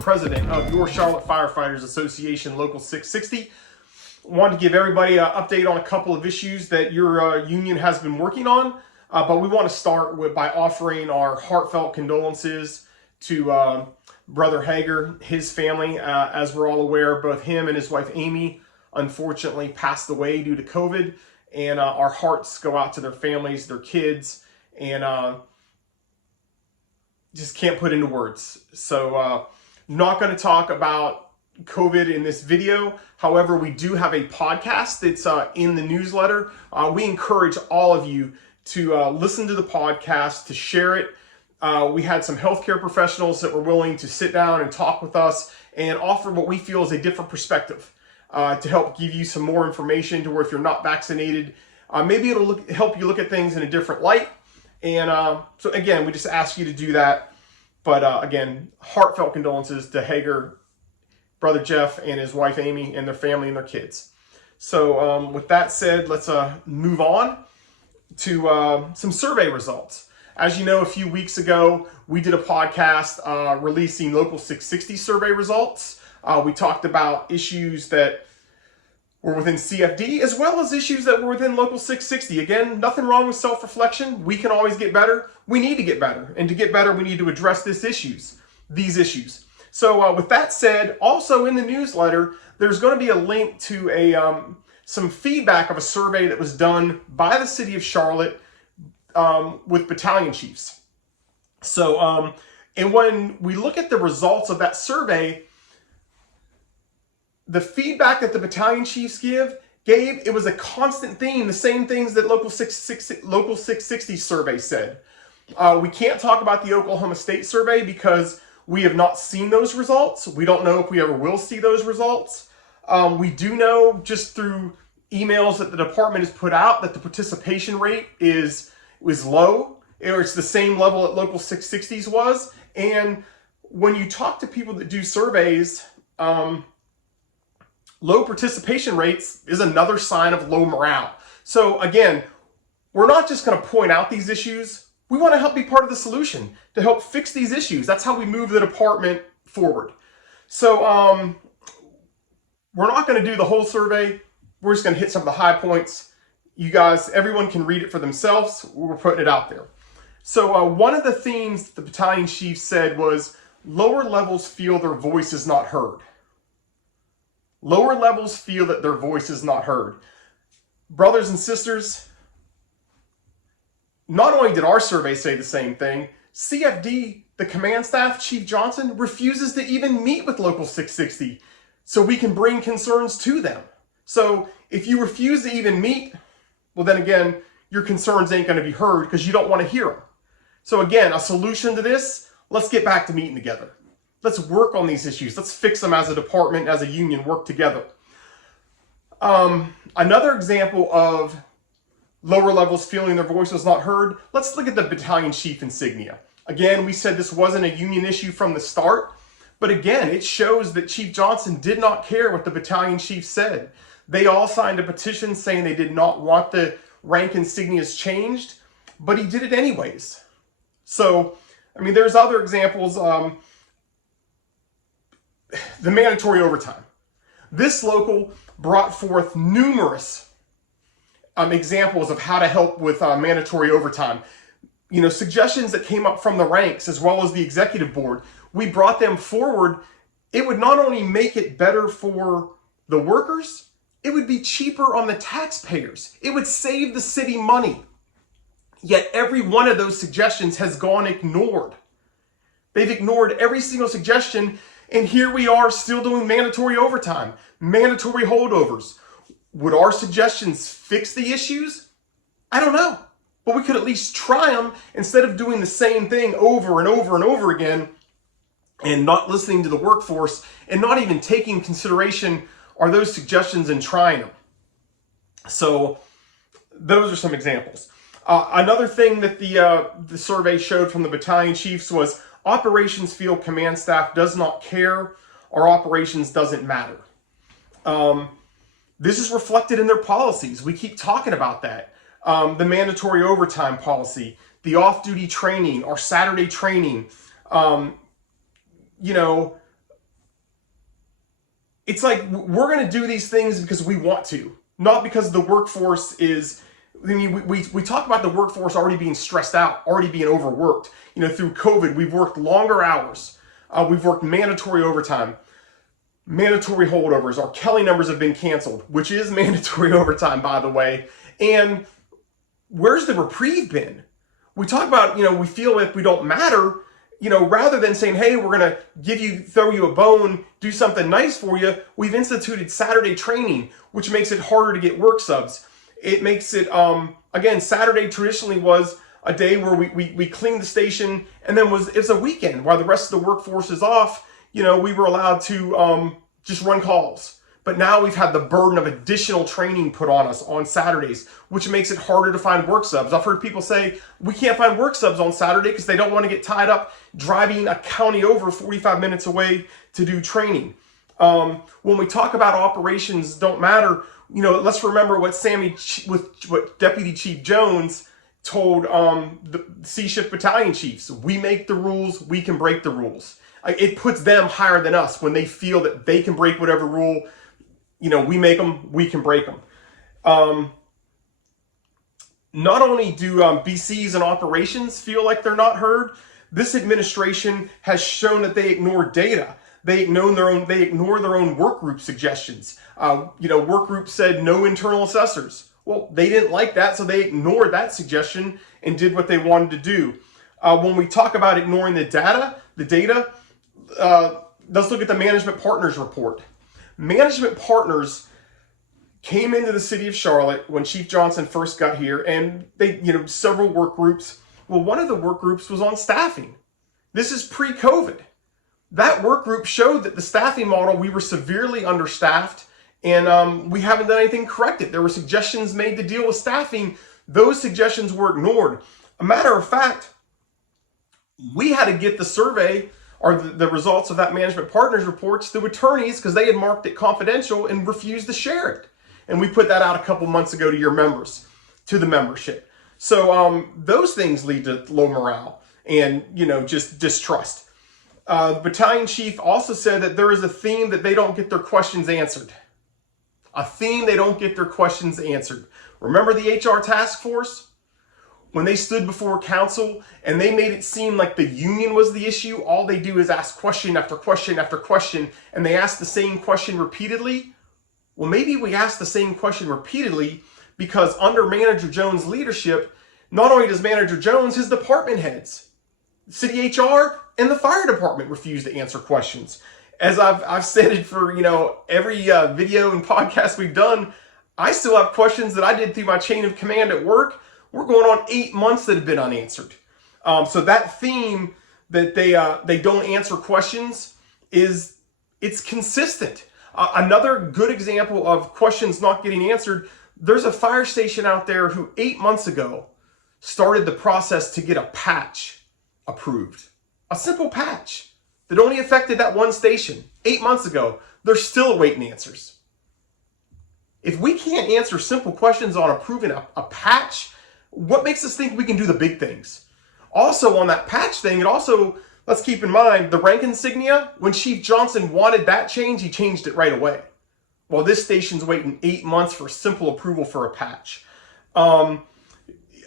president of your Charlotte Firefighters Association Local 660. Wanted to give everybody an update on a couple of issues that your union has been working on, but we want to start by offering our heartfelt condolences to Brother Hager, his family. As we're all aware, both him and his wife Amy unfortunately passed away due to COVID, and our hearts go out to their families, their kids, and just can't put into words. So not going to talk about COVID in this video. However, we do have a podcast that's in the newsletter. We encourage all of you to listen to the podcast, to share it. We had some healthcare professionals that were willing to sit down and talk with us and offer what we feel is a different perspective to help give you some more information to where if you're not vaccinated, maybe it'll help you look at things in a different light. And so again, we just ask you to do that. But again, heartfelt condolences to Hager, Brother Jeff, and his wife Amy, and their family and their kids. So with that said, let's move on to some survey results. As you know, a few weeks ago, we did a podcast releasing Local 660 survey results. We talked about issues that were within CFD, as well as issues that were within Local 660. Again, nothing wrong with self-reflection. We can always get better. We need to get better. And to get better, we need to address these issues. So with that said, also in the newsletter, there's going to be a link to some feedback of a survey that was done by the city of Charlotte with battalion chiefs. So, and when we look at the results of that survey, the feedback that the battalion chiefs gave, it was a constant theme, the same things that Local 660 survey said. We can't talk about the Oklahoma State survey because we have not seen those results. We don't know if we ever will see those results. We do know just through emails that the department has put out that the participation rate is low, or it's the same level that Local 660's was. And when you talk to people that do surveys, low participation rates is another sign of low morale. So again, we're not just going to point out these issues. We want to help be part of the solution to help fix these issues. That's how we move the department forward. So we're not going to do the whole survey. We're just going to hit some of the high points. You guys, everyone can read it for themselves. We're putting it out there. So one of the themes the battalion chief said was lower levels feel their voice is not heard. Lower levels feel that their voice is not heard. Brothers and sisters, not only did our survey say the same thing, CFD, the command staff, Chief Johnson, refuses to even meet with Local 660 so we can bring concerns to them. So if you refuse to even meet, well then again, your concerns ain't going to be heard because you don't want to hear them. So again, a solution to this, let's get back to meeting together. Let's work on these issues. Let's fix them as a department, as a union, work together. Another example of lower levels feeling their voice was not heard, let's look at the battalion chief insignia. Again, we said this wasn't a union issue from the start, but again, it shows that Chief Johnson did not care what the battalion chief said. They all signed a petition saying they did not want the rank insignias changed, but he did it anyways. So, I mean, there's other examples. The mandatory overtime. This local brought forth numerous examples of how to help with mandatory overtime. You know, suggestions that came up from the ranks as well as the executive board. We brought them forward. It would not only make it better for the workers, it would be cheaper on the taxpayers. It would save the city money. Yet every one of those suggestions has gone ignored. They've ignored every single suggestion. And here we are still doing mandatory overtime, mandatory holdovers. Would our suggestions fix the issues? I don't know. But we could at least try them instead of doing the same thing over and over and over again and not listening to the workforce and not even taking consideration are those suggestions and trying them. So those are some examples. Another thing that the survey showed from the battalion chiefs was operations field command staff does not care. Our operations doesn't matter. This is reflected in their policies. We keep talking about that. The mandatory overtime policy, the off-duty training, our Saturday training, it's like we're going to do these things because we want to, not because the workforce is, I mean, we talk about the workforce already being stressed out, already being overworked. You know, through COVID, we've worked longer hours. We've worked mandatory overtime, mandatory holdovers. Our Kelly numbers have been canceled, which is mandatory overtime, by the way. And where's the reprieve been? We talk about, you know, we feel like we don't matter, you know, rather than saying, hey, we're going to throw you a bone, do something nice for you. We've instituted Saturday training, which makes it harder to get work subs. It makes it, again, Saturday traditionally was a day where we cleaned the station, and then it's a weekend while the rest of the workforce is off. You know, we were allowed to just run calls. But now we've had the burden of additional training put on us on Saturdays, which makes it harder to find work subs. I've heard people say, we can't find work subs on Saturday because they don't want to get tied up driving a county over 45 minutes away to do training. When we talk about operations don't matter, you know, let's remember what what Deputy Chief Jones told the C-Shift battalion chiefs. We make the rules, we can break the rules. It puts them higher than us when they feel that they can break whatever rule. You know, we make them, we can break them. Not only do BCs and operations feel like they're not heard, this administration has shown that they ignore data. They ignore their own work group suggestions. You know, work group said no internal assessors. Well, they didn't like that, so they ignored that suggestion and did what they wanted to do. When we talk about ignoring the data, let's look at the Management Partners report. Management Partners came into the city of Charlotte when Chief Johnson first got here, and they, you know, several work groups. Well, one of the work groups was on staffing. This is pre-COVID. That work group showed that the staffing model, we were severely understaffed, and we haven't done anything to correct it. There were suggestions made to deal with staffing. Those suggestions were ignored. A matter of fact, we had to get the survey or the results of that Management Partners reports to attorneys because they had marked it confidential and refused to share it. And we put that out a couple months ago to your members, to the membership. So those things lead to low morale and, you know, just distrust. The battalion chief also said that there is a theme that they don't get their questions answered. A theme they don't get their questions answered. Remember the HR task force? When they stood before council and they made it seem like the union was the issue, all they do is ask question after question after question, and they ask the same question repeatedly. Well, maybe we ask the same question repeatedly because under Manager Jones' leadership, not only does Manager Jones, his department heads, city HR and the fire department refuse to answer questions. As I've said it for, you know, every video and podcast we've done, I still have questions that I did through my chain of command at work. We're going on 8 months that have been unanswered. So that theme that they don't answer questions it's consistent. Another good example of questions not getting answered, there's a fire station out there who 8 months ago started the process to get a patch approved. A simple patch that only affected that one station 8 months ago. They're still awaiting answers. If we can't answer simple questions on approving a patch, what makes us think we can do the big things? Also on that patch thing, let's keep in mind the rank insignia, when Chief Johnson wanted that change, he changed it right away. Well, this station's waiting 8 months for simple approval for a patch. You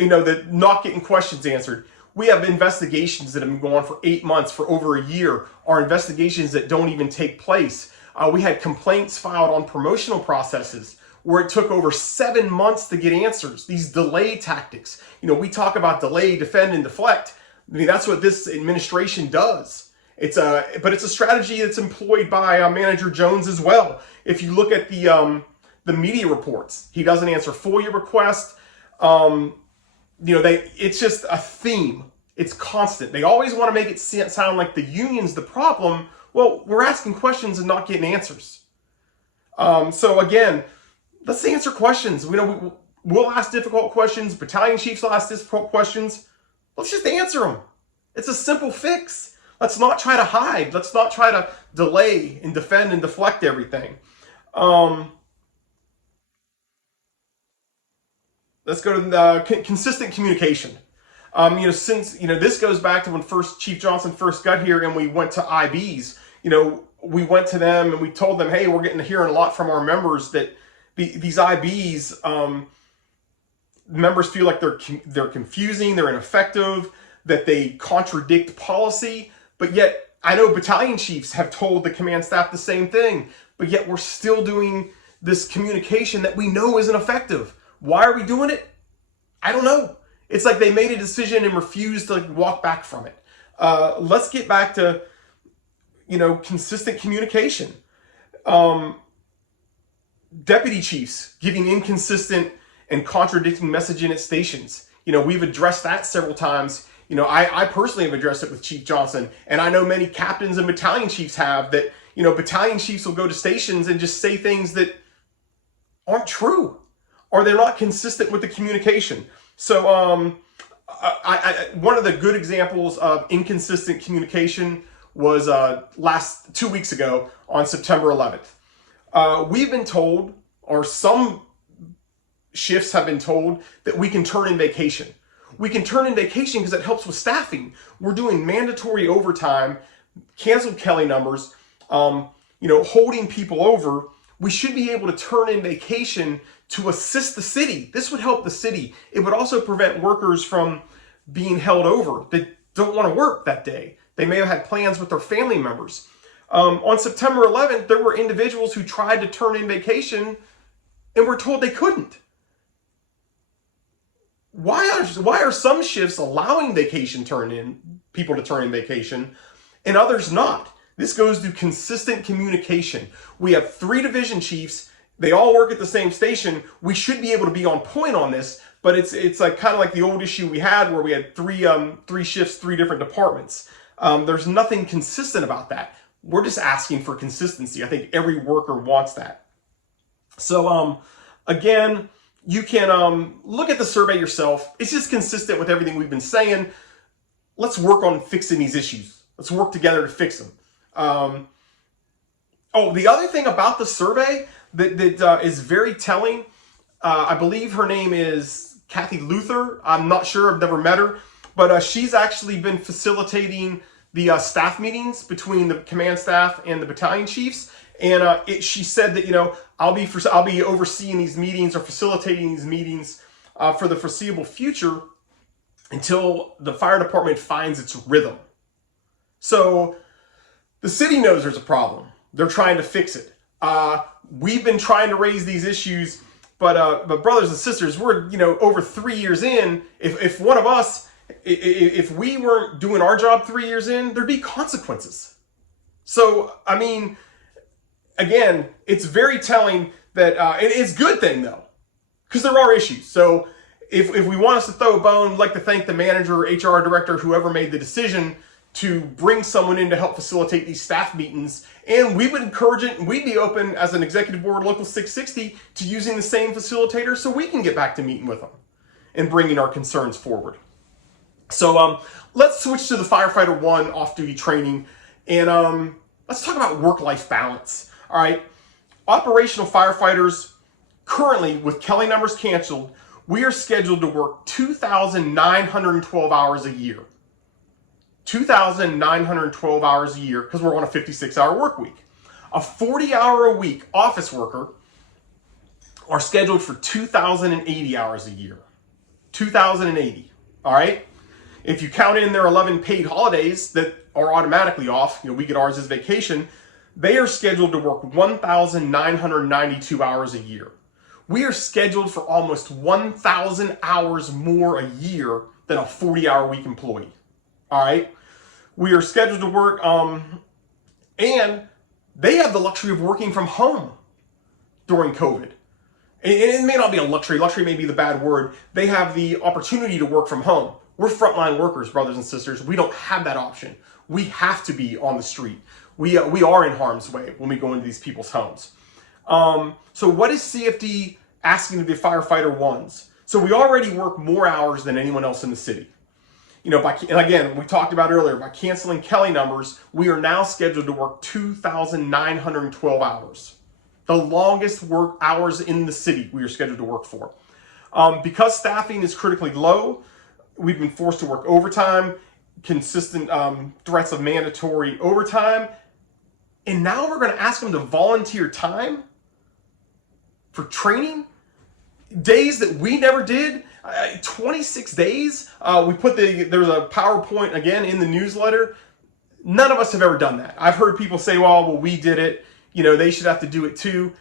know, that not getting questions answered. We have investigations that have been going on for 8 months, for over a year, or investigations that don't even take place. We had complaints filed on promotional processes where it took over 7 months to get answers. These delay tactics. You know, we talk about delay, defend, and deflect. I mean, that's what this administration does. But it's a strategy that's employed by Manager Jones as well. If you look at the media reports, he doesn't answer FOIA requests. You know, it's just a theme. It's constant. They always want to make it sound like the union's the problem. Well, we're asking questions and not getting answers. So again, let's answer questions. You know, we'll ask difficult questions. Battalion chiefs will ask difficult questions. Let's just answer them. It's a simple fix. Let's not try to hide. Let's not try to delay and defend and deflect everything. Let's go to the consistent communication. You know, since, you know, this goes back to when Chief Johnson first got here and we went to IBs. You know, we went to them and we told them, hey, we're hearing a lot from our members that these IBs, members feel like they're confusing, they're ineffective, that they contradict policy. But yet, I know battalion chiefs have told the command staff the same thing, but yet we're still doing this communication that we know isn't effective. Why are we doing it? I don't know. It's like they made a decision and refused to walk back from it. Let's get back to, consistent communication. Deputy chiefs giving inconsistent and contradicting messaging at stations. We've addressed that several times. I personally have addressed it with Chief Johnson, and I know many captains and battalion chiefs have that, battalion chiefs will go to stations and just say things that aren't true, or they're not consistent with the communication. So one of the good examples of inconsistent communication was 2 weeks ago on September 11th. We've been told, or some shifts have been told, that we can turn in vacation. We can turn in vacation because it helps with staffing. We're doing mandatory overtime, canceled Kelly numbers, holding people over. We should be able to turn in vacation to assist the city. This would help the city. It would also prevent workers from being held over that don't want to work that day. They may have had plans with their family members. On September 11th, there were individuals who tried to turn in vacation and were told they couldn't. Why are some shifts allowing people to turn in vacation and others not? This goes to consistent communication. We have 3 division chiefs. They all work at the same station. We should be able to be on point on this, but it's like kind of like the old issue we had where we had three shifts, 3 different departments. There's nothing consistent about that. We're just asking for consistency. I think every worker wants that. So again, you can look at the survey yourself. It's just consistent with everything we've been saying. Let's work on fixing these issues. Let's work together to fix them. The other thing about the survey that is very telling, I believe her name is Kathy Luther. I'm not sure, I've never met her, but she's actually been facilitating the staff meetings between the command staff and the battalion chiefs. And she said that, I'll be overseeing these meetings or facilitating these meetings for the foreseeable future until the fire department finds its rhythm. So the city knows there's a problem. They're trying to fix it. We've been trying to raise these issues, but brothers and sisters, we're over 3 years in. If one of us, if we weren't doing our job 3 years in, there'd be consequences. So I mean, again, it's very telling that it's a good thing though, because there are issues. So if we want us to throw a bone, I'd like to thank the manager, HR director, whoever made the decision to bring someone in to help facilitate these staff meetings. And we would encourage it, and we'd be open as an executive board, Local 660, to using the same facilitator so we can get back to meeting with them and bringing our concerns forward. So let's switch to the Firefighter 1 off-duty training, and let's talk about work-life balance. All right, operational firefighters, currently with Kelly numbers canceled, we are scheduled to work 2,912 hours a year. 2,912 hours a year because we're on a 56-hour work week. A 40-hour-a-week office worker are scheduled for 2,080 hours a year. 2,080, all right? If you count in their 11 paid holidays that are automatically off, we get ours as vacation, they are scheduled to work 1,992 hours a year. We are scheduled for almost 1,000 hours more a year than a 40-hour-week employee. All right, we are scheduled to work, and they have the luxury of working from home during COVID. And it may not be a luxury. Luxury may be the bad word. They have the opportunity to work from home. We're frontline workers, brothers and sisters. We don't have that option. We have to be on the street. We are in harm's way when we go into these people's homes. So what is CFD asking of the firefighter ones? So we already work more hours than anyone else in the city. And again, we talked about earlier, by canceling Kelly numbers, we are now scheduled to work 2,912 hours. The longest work hours in the city we are scheduled to work for. Because staffing is critically low, we've been forced to work overtime, consistent threats of mandatory overtime, And now we're going to ask them to volunteer time for training? Days that we never did? 26 days? There's a PowerPoint again in the newsletter. None of us have ever done that. I've heard people say, well, we did it. They should have to do it too.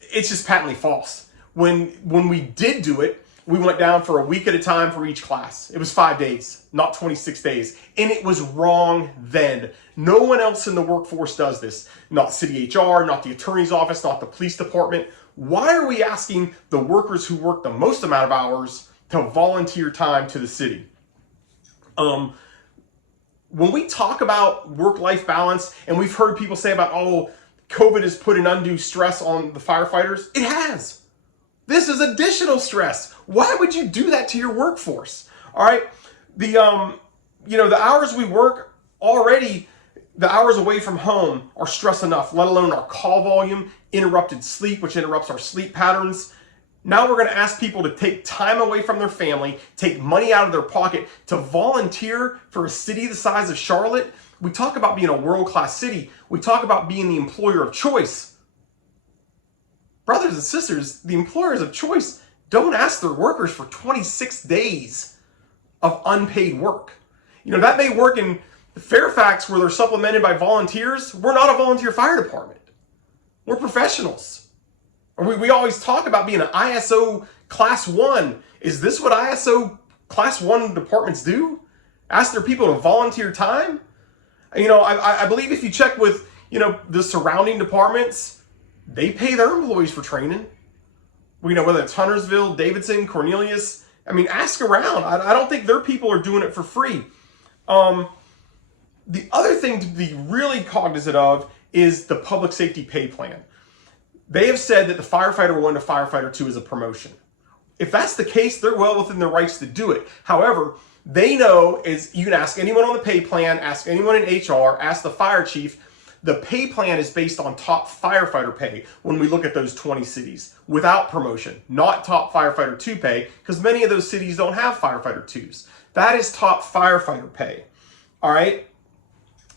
It's just patently false. When we did do it, we went down for a week at a time for each class. It was 5 days, not 26 days. And it was wrong then. No one else in the workforce does this. Not city HR, not the attorney's office, not the police department. Why are we asking the workers who work the most amount of hours to volunteer time to the city? When we talk about work-life balance, and we've heard people say about, COVID has put an undue stress on the firefighters. It has. This is additional stress. Why would you do that to your workforce? All right. The hours we work already, the hours away from home are stress enough, let alone our call volume, interrupted sleep, which interrupts our sleep patterns. Now we're going to ask people to take time away from their family, take money out of their pocket to volunteer for a city the size of Charlotte. We talk about being a world-class city. We talk about being the employer of choice. Brothers and sisters, the employers of choice don't ask their workers for 26 days of unpaid work. That may work in Fairfax where they're supplemented by volunteers. We're not a volunteer fire department. We're professionals. We always talk about being an ISO Class 1. Is this what ISO Class 1 departments do? Ask their people to volunteer time? I believe if you check with, the surrounding departments, they pay their employees for training. Whether it's Huntersville, Davidson, Cornelius. Ask around. I don't think their people are doing it for free. The other thing to be really cognizant of is the public safety pay plan. They have said that the firefighter 1 to firefighter 2 is a promotion. If that's the case, they're well within their rights to do it. However, they know, is you can ask anyone on the pay plan, ask anyone in HR, ask the fire chief, the pay plan is based on top firefighter pay when we look at those 20 cities without promotion, not top firefighter 2 pay, because many of those cities don't have firefighter 2s. That is top firefighter pay. All right?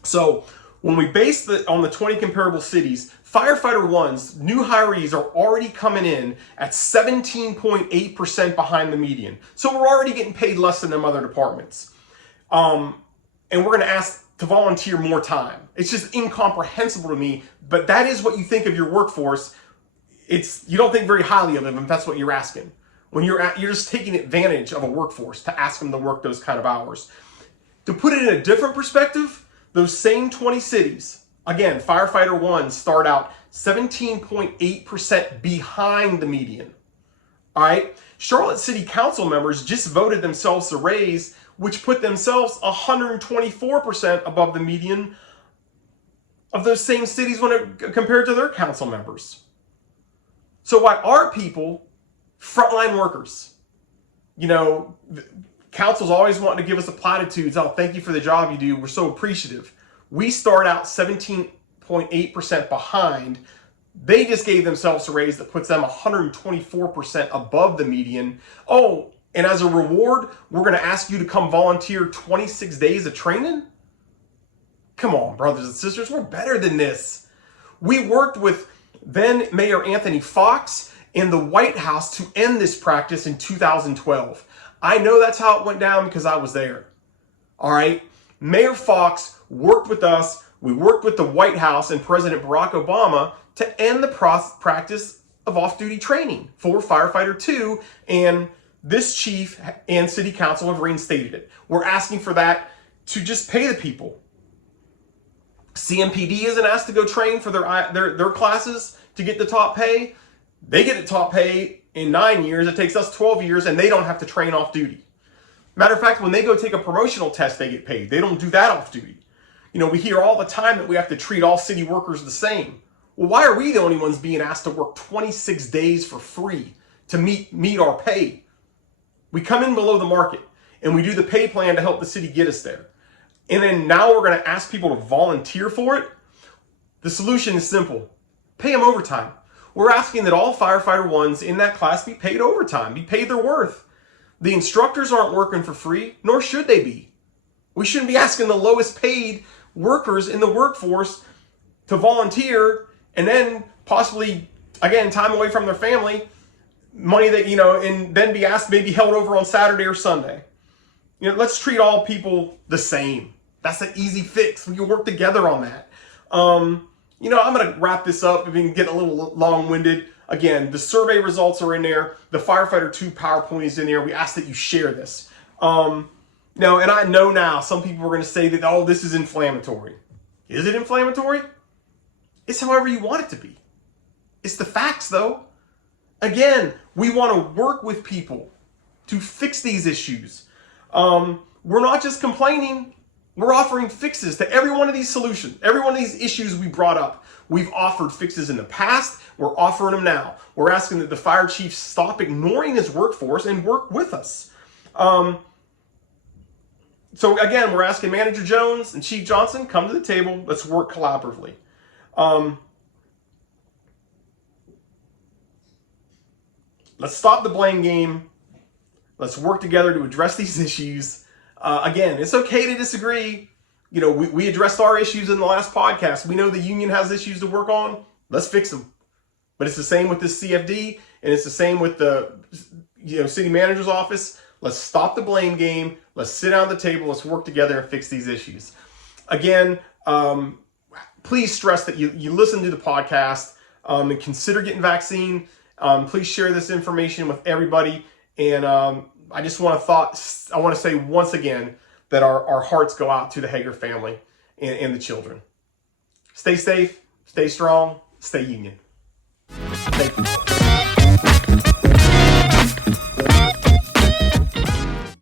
So when we base on the 20 comparable cities, firefighter 1s, new hirees are already coming in at 17.8% behind the median. So we're already getting paid less than them other departments. And we're going to ask to volunteer more time. It's just incomprehensible to me, but that is what you think of your workforce. You don't think very highly of them if that's what you're asking. When you're just taking advantage of a workforce to ask them to work those kind of hours. To put it in a different perspective, those same 20 cities, again, firefighter 1 start out 17.8% behind the median. All right? Charlotte City Council members just voted themselves a raise, which put themselves 124% above the median of those same cities compared to their council members. So why our people, frontline workers, council's always wanting to give us the platitudes, thank you for the job you do, we're so appreciative. We start out 17.8% behind. They just gave themselves a raise that puts them 124% above the median. And as a reward, we're going to ask you to come volunteer 26 days of training? Come on, brothers and sisters, we're better than this. We worked with then Mayor Anthony Fox in the White House to end this practice in 2012. I know that's how it went down because I was there. All right? Mayor Fox worked with us. We worked with the White House and President Barack Obama to end the practice of off-duty training for firefighter 2, and this chief and city council have reinstated it. We're asking for that to just pay the people. CMPD isn't asked to go train for their classes to get the top pay. They get the top pay in 9 years. It takes us 12 years, and they don't have to train off duty. Matter of fact, when they go take a promotional test, they get paid. They don't do that off duty. We hear all the time that we have to treat all city workers the same. Well, why are we the only ones being asked to work 26 days for free to meet our pay? We come in below the market, and we do the pay plan to help the city get us there. And then now we're going to ask people to volunteer for it? The solution is simple. Pay them overtime. We're asking that all firefighter 1s in that class be paid overtime, be paid their worth. The instructors aren't working for free, nor should they be. We shouldn't be asking the lowest paid workers in the workforce to volunteer and then possibly, again, time away from their family, money that, and then be asked, maybe held over on Saturday or Sunday. Let's treat all people the same. That's an easy fix. We can work together on that. I'm going to wrap this up. We've been getting a little long-winded. Again, the survey results are in there. The Firefighter 2 PowerPoint is in there. We ask that you share this. And I know now some people are going to say that, oh, this is inflammatory. Is it inflammatory? It's however you want it to be. It's the facts, though. Again, we want to work with people to fix these issues. We're not just complaining. We're offering fixes to every one of these solutions, every one of these issues we brought up. We've offered fixes in the past. We're offering them now. We're asking that the fire chief stop ignoring his workforce and work with us. So again, we're asking Manager Jones and Chief Johnson, come to the table. Let's work collaboratively. Let's stop the blame game. Let's work together to address these issues. Again, it's okay to disagree. We addressed our issues in the last podcast. We know the union has issues to work on. Let's fix them. But it's the same with this CFD, and it's the same with the city manager's office. Let's stop the blame game. Let's sit down at the table. Let's work together and fix these issues. Again, please stress that you listen to the podcast and consider getting vaccine. Please share this information with everybody. And I just want to say once again that our hearts go out to the Hager family and the children. Stay safe, stay strong, stay union. Thank you.